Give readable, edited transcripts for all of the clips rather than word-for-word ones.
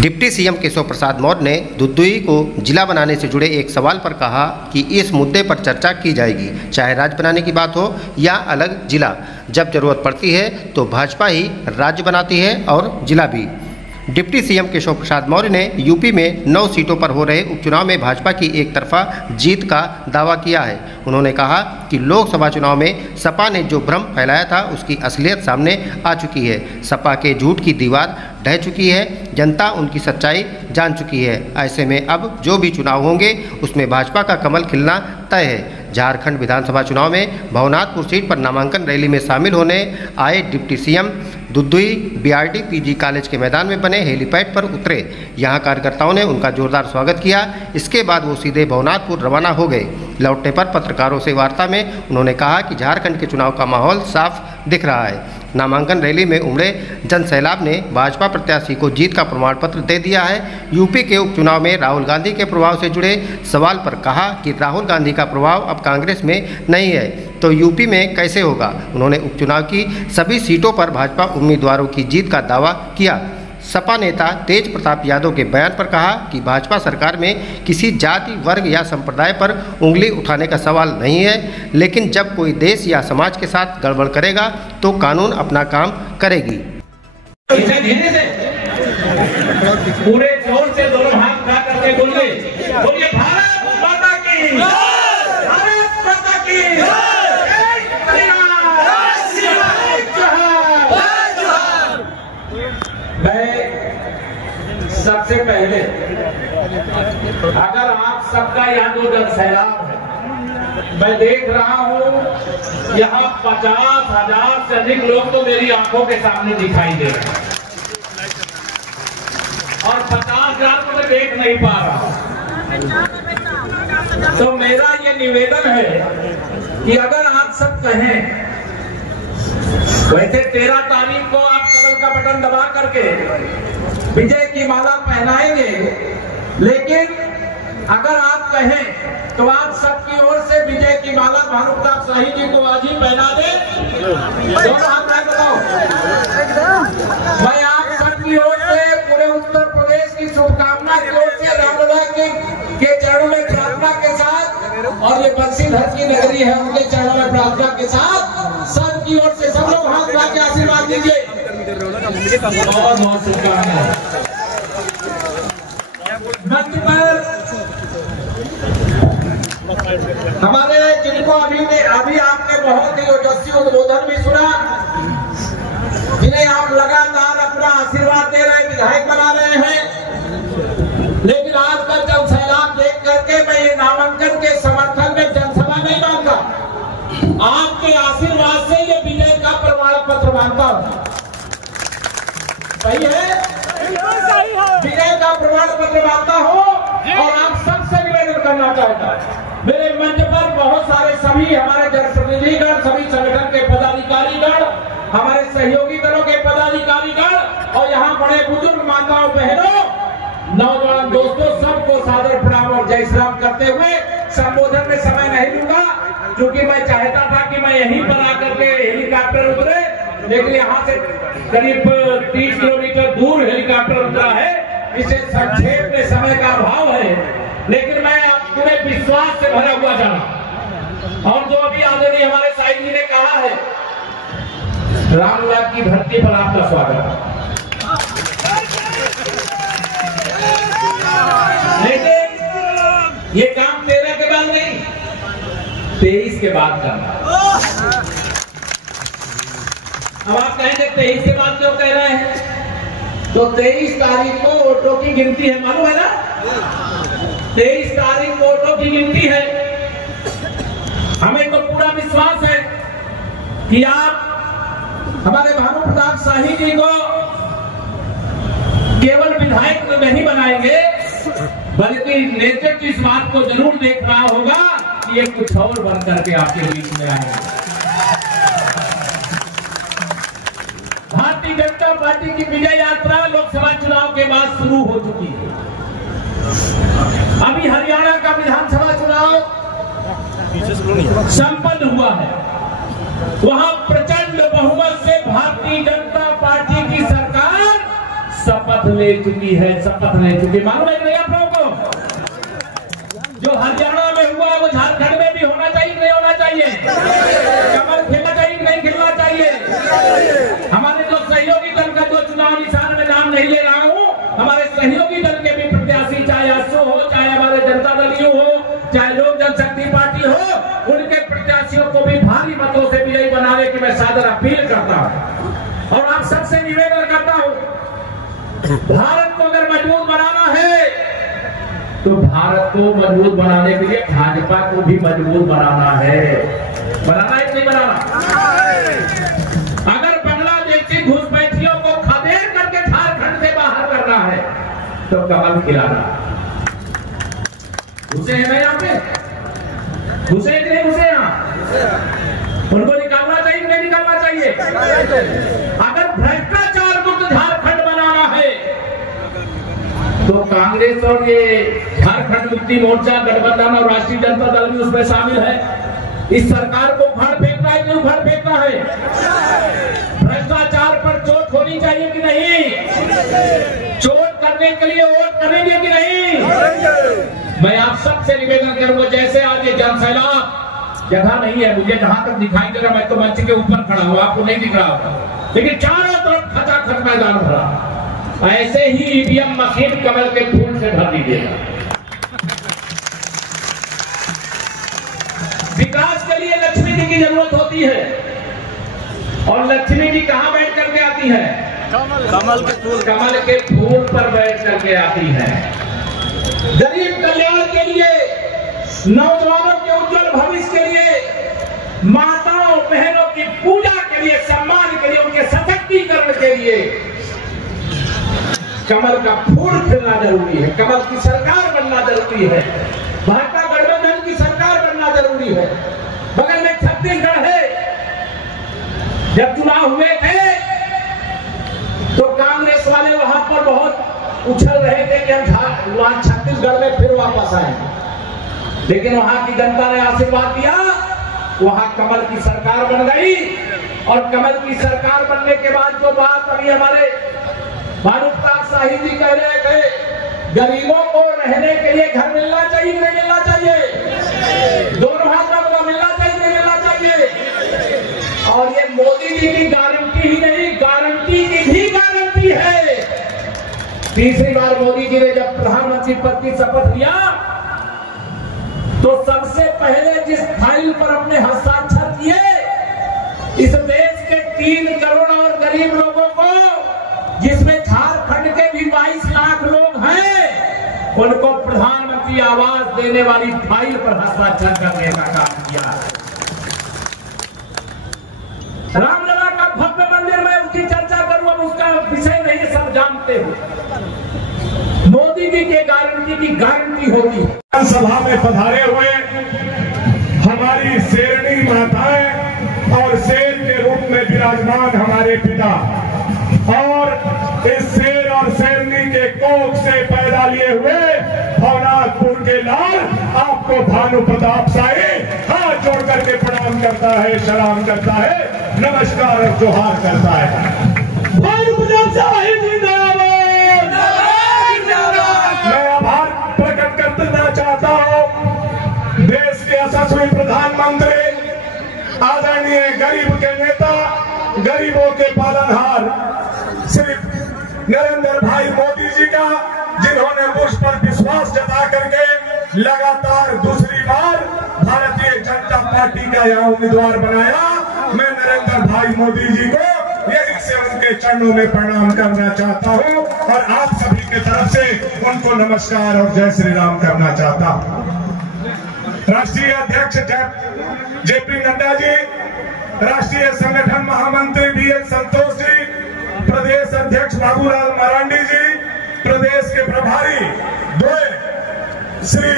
Deputy CM Keshav Prasad Maurya ने दुद्दुई को जिला बनाने से जुड़े एक सवाल पर कहा कि इस मुद्दे पर चर्चा की जाएगी, चाहे राज्य बनाने की बात हो या अलग जिला। जब जरूरत पड़ती है तो भाजपा ही राज्य बनाती है और जिला भी। डिप्टी सीएम केशव प्रसाद मौर्य ने यूपी में 9 सीटों पर हो रहे उपचुनाव में भाजपा की एक तरफा जीत का दावा किया है। उन्होंने कहा कि लोकसभा चुनाव में सपा ने जो भ्रम फैलाया था उसकी असलियत सामने आ चुकी है। सपा के झूठ की दीवार ढह चुकी है, जनता उनकी सच्चाई जान चुकी है। ऐसे में अब जो भी चुनाव होंगे उसमें भाजपा का कमल खिलना तय है। झारखंड विधानसभा चुनाव में भवनाथपुर सीट पर नामांकन रैली में शामिल होने आए डिप्टी सीएम दुद्दुई बीआरडी पीजी कॉलेज के मैदान में बने हेलीपैड पर उतरे। यहां कार्यकर्ताओं ने उनका जोरदार स्वागत किया। इसके बाद वो सीधे भवनाथपुर रवाना हो गए। लौटने पर पत्रकारों से वार्ता में उन्होंने कहा कि झारखंड के चुनाव का माहौल साफ दिख रहा है। नामांकन रैली में उमड़े जन सैलाब ने भाजपा प्रत्याशी को जीत का प्रमाण पत्र दे दिया है। यूपी के उपचुनाव में राहुल गांधी के प्रभाव से जुड़े सवाल पर कहा कि राहुल गांधी का प्रभाव अब कांग्रेस में नहीं है तो यूपी में कैसे होगा। उन्होंने उपचुनाव की सभी सीटों पर भाजपा उम्मीदवारों की जीत का दावा किया। सपा नेता तेज प्रताप यादव के बयान पर कहा कि भाजपा सरकार में किसी जाति, वर्ग या संप्रदाय पर उंगली उठाने का सवाल नहीं है, लेकिन जब कोई देश या समाज के साथ गड़बड़ करेगा तो कानून अपना काम करेगी। पूरे जोर से दोनों हाथ उठा करके बोलिए भारत माता की, भारत माता की। सबसे पहले अगर आप सबका यहाँ जो जन सैलाब है, मैं देख रहा हूँ यहाँ 50,000 से अधिक लोग तो मेरी आंखों के सामने दिखाई दे रहे हैं और 50,000 को मैं देख नहीं पा रहा। तो मेरा ये निवेदन है कि अगर आप सब कहें, वैसे 13 तारीख को आप कमल का बटन दबा करके विजय की माला पहनाएंगे, लेकिन अगर आप कहें तो आप सबकी ओर से विजय की माला भानु प्रताप शाही जी को आज ही पहना दें। दोनों हाथ में बताओ। मैं आप सबकी ओर से पूरे उत्तर प्रदेश की शुभकामना की ओर से रामलला के चरणों में प्रार्थना के साथ, और ये बंसीधर की नगरी है उनके चरणों में प्रार्थना के साथ सबकी ओर से सब लोग हाथ उठा के आशीर्वाद दीजिए। बहुत बहुत शुभकामनाएं। मंच पर हमारे जिनको अभी आपने बहुत ही ओजस्वी उद्बोधन भी सुना, जिन्हें आप लगातार अपना आशीर्वाद दे रहे, विधायक बना रहे हैं, लेकिन आज का जन सैलाब देख करके मैं ये नामांकन के समर्थन में जनसभा नहीं मानता, आपके आशीर्वाद से ये विजय का प्रमाण पत्र मानता हूं। सही है, विजय का प्रमाण पत्र मानता हूं और आप सबसे निवेदन करना चाहता हूं। मेरे मंच पर बहुत सारे सभी हमारे जनप्रतिनिधिगण, सभी संगठन के पदाधिकारीगण, हमारे सहयोगी दलों के पदाधिकारीगण और यहाँ बड़े बुजुर्ग माताओं बहनों, नौजवान दोस्तों, सबको सादर प्रणाम और जय श्री राम करते हुए संबोधन में समय नहीं लूंगा, क्योंकि मैं चाहता था कि मैं यहीं पर आकर के हेलीकॉप्टर उतरे, लेकिन यहाँ से करीब 30 किलोमीटर दूर हेलीकॉप्टर उतरा है। इसे संक्षेप में समय का अभाव है, लेकिन मैं पूरे विश्वास से भरा हुआ जाना, और जो अभी आदरणीय हमारे साईं जी ने कहा है, रामलला की धरती पर आपका स्वागत। लेकिन ये काम 13 के बाद नहीं, 23 के बाद करना। अब आप कहेंगे 23 के बाद क्यों कह रहे हैं? तो 23 तारीख को वोटों की गिनती है, मालूम है ना? 23 तारीख को वोटों की गिनती है। हमें तो पूरा विश्वास है कि आप हमारे भानु प्रताप शाही जी को केवल विधायक नहीं बनाएंगे, बल्कि नेतृत्व इस बात को जरूर देख रहा होगा कि ये कुछ और बन करके आपके बीच में आएगा। भारतीय जनता पार्टी की विजय यात्रा लोकसभा चुनाव के बाद शुरू हो चुकी है। अभी हरियाणा का विधानसभा चुनाव संपन्न हुआ है, वहां प्रचंड बहुमत से भारतीय जनता पार्टी की सरकार शपथ ले चुकी है, शपथ ले चुकी। मालूम है नहीं आप लोगों को? जो हरियाणा में हुआ वो झारखंड में भी होना चाहिए नहीं होना चाहिए? कमल खिलना चाहिए नहीं खिलना चाहिए? हमारे जो सहयोगी दल का जो चुनाव निशान में नाम नहीं ले रहा हूँ, हमारे सहयोगी दल के भी प्रत्याशी, चाहे ASU हो, चाहे हमारे जनता दल यू हो, चाहे लोक जनशक्ति पार्टी हो, उनके प्रत्याशियों को भी भारी मतों से विजयी बनाने की मैं सादर अपील करता हूँ। और आप सबसे निवेदन करता हूँ, भारत को अगर मजबूत बनाना है तो भारत को मजबूत बनाने के लिए भाजपा को भी मजबूत बनाना है। बनाना है नहीं बनाना? अगर बांग्लादेशी घुसपैठियों को खदेड़ करके झारखंड से बाहर करना है तो कमल खिलाना। घुसे हैं ना यहाँ पे? घुसे कि नहीं घुसे? यहाँ उनको निकालना चाहिए नहीं निकालना चाहिए? अगर भ्रष्टाचार मुक्त झारखंड बनाना है तो कांग्रेस और ये झारखंड मुक्ति मोर्चा गठबंधन और राष्ट्रीय जनता दल भी उसमें शामिल है। इस सरकार को उखाड़ फेंकना है, क्यों उखाड़ फेंकना है? भ्रष्टाचार पर चोट होनी चाहिए कि नहीं? चोट करने के लिए वोट करेंगे कि नहीं? मैं आप सबसे निवेदन करूंगा, जैसे आज ये जनसैलाब जगह नहीं है, मुझे जहां तक दिखाई दे रहा, मैं तो मंच के ऊपर खड़ा हूं, आपको नहीं दिख रहा, लेकिन चारों तरफ खचाखच मैदान भरा, ऐसे ही ईवीएम मशीन कमल के फूल से भर दीजिएगा। विकास के लिए लक्ष्मी जी की जरूरत होती है, और लक्ष्मी जी कहां बैठ करके आती है? कमल के फूल पर बैठ करके आती है। गरीब कल्याण के लिए, नौजवानों के उज्जवल भविष्य के लिए, माताओं बहनों की पूजा के लिए, सम्मान के लिए, उनके सशक्तिकरण के लिए कमल का फूल खिलना जरूरी है। कमल की सरकार बनना जरूरी है। भाजपा गठबंधन की सरकार बनना जरूरी है। बगल में छत्तीसगढ़ है, जब चुनाव हुए थे तो कांग्रेस वाले वहां पर बहुत उछल रहे थे कि हम वहां छत्तीसगढ़ में फिर वापस आए, लेकिन वहां की जनता ने आशीर्वाद दिया, वहां कमल की सरकार बन गई। और कमल की सरकार बनने के बाद जो बात अभी हमारे भानुप्रताप शाही जी कह रहे थे, गरीबों को रहने के लिए घर मिलना चाहिए नहीं मिलना चाहिए? दोनों हाथ में मिलना चाहिए नहीं मिलना चाहिए? और ये मोदी जी की गारंटी ही नहीं, गारंटी की भी गारंटी है। तीसरी बार मोदी जी ने जब प्रधानमंत्री पद की शपथ लिया तो सबसे पहले जिस फाइल पर अपने हस्ताक्षर किए, इस देश के 3 करोड़ और गरीब लोगों को, जिसमें झारखंड के भी 22 लाख लोग हैं, उनको प्रधानमंत्री आवास देने वाली फाइल पर हस्ताक्षर करने का काम किया। रामलला का भव्य मंदिर में उसकी चर्चा करूं, अब उसका विषय नहीं, सब जानते हो। मोदी जी के गारंटी की गारंटी होती है। सभा में पधारे हुए हमारी शेरनी माताएं और शेर के रूप में विराजमान हमारे पिता, और इस शेर और शेरनी के कोख से पैदा लिए हुए भवनाथपुर के लाल आपको भानु प्रताप शाही हाथ जोड़ करके प्रणाम करता है, सलाम करता है, नमस्कार और जोहार करता है। भानु प्रताप शाही जिंदाबाद। मैं आभार प्रकट करना चाहता हूँ देश के यशस्वी प्रधानमंत्री, आदरणीय गरीब के नेता, गरीबों के पालनहार श्री नरेंद्र भाई मोदी जी का, जिन्होंने मुझ पर विश्वास जता करके लगातार दूसरी बार भारतीय जनता पार्टी का यहाँ उम्मीदवार बनाया। मैं नरेंद्र भाई मोदी जी को यहीं से उनके चरणों में प्रणाम करना चाहता हूँ और आप सभी के तरफ से उनको नमस्कार और जय श्री राम करना चाहता हूँ। राष्ट्रीय अध्यक्ष जेपी नड्डा जी, राष्ट्रीय संगठन महामंत्री BL संतोष जी, प्रदेश अध्यक्ष बाबूलाल मरांडी जी, प्रदेश के प्रभारी श्री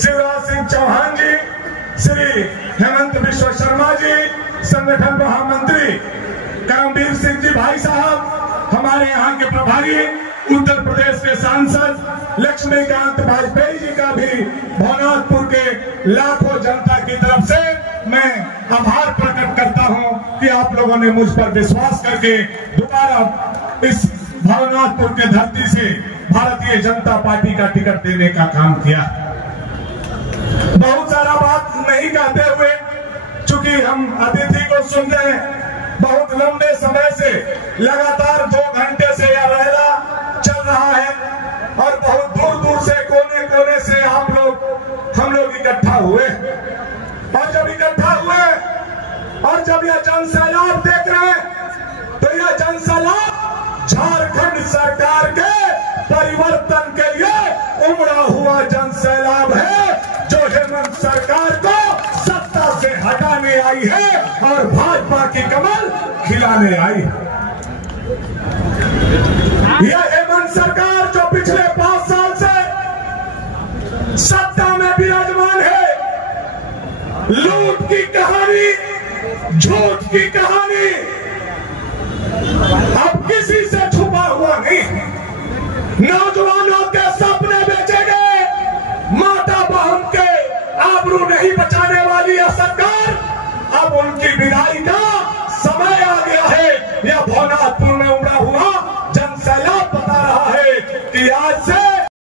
शिवराज सिंह चौहान जी, श्री हेमंत बिश्व शर्मा जी, संगठन महामंत्री करमवीर सिंह जी भाई साहब, हमारे यहाँ के प्रभारी उत्तर प्रदेश के सांसद लक्ष्मीकांत वाजपेयी जी का भी भवनाथपुर के लाखों जनता की तरफ से मैं आभार प्रकट करता हूं कि आप लोगों ने मुझ पर विश्वास करके दोबारा इस भवनाथपुर के धरती से भारतीय जनता पार्टी का टिकट देने का काम किया। बहुत सारा बात नहीं कहते हुए, चूंकि हम अतिथि को सुन रहे हैं, बहुत लंबे समय से लगातार 2 घंटे से यह रैला चल रहा है और बहुत दूर दूर से कोने कोने से हम लोग इकट्ठा हुए, और जब इकट्ठा हुए और जब यह जनसैलाब देख रहे हैं तो यह जनसैलाब झारखंड सरकार के परिवर्तन के लिए उमड़ा हुआ जनसैलाब है, जो हेमंत सरकार को सत्ता से हटाने आई है और भाजपा की कमल खिलाने आई। यह हेमंत सरकार जो पिछले 5 साल से सत्ता में विराजमान है, लूट की कहानी, झूठ की कहानी अब किसी से छुपा हुआ नहीं। नौजवानों के सपने बेचे गए, माता बहन के आबरू नहीं बचाने वाली यह सरकार अब उनकी विदाई का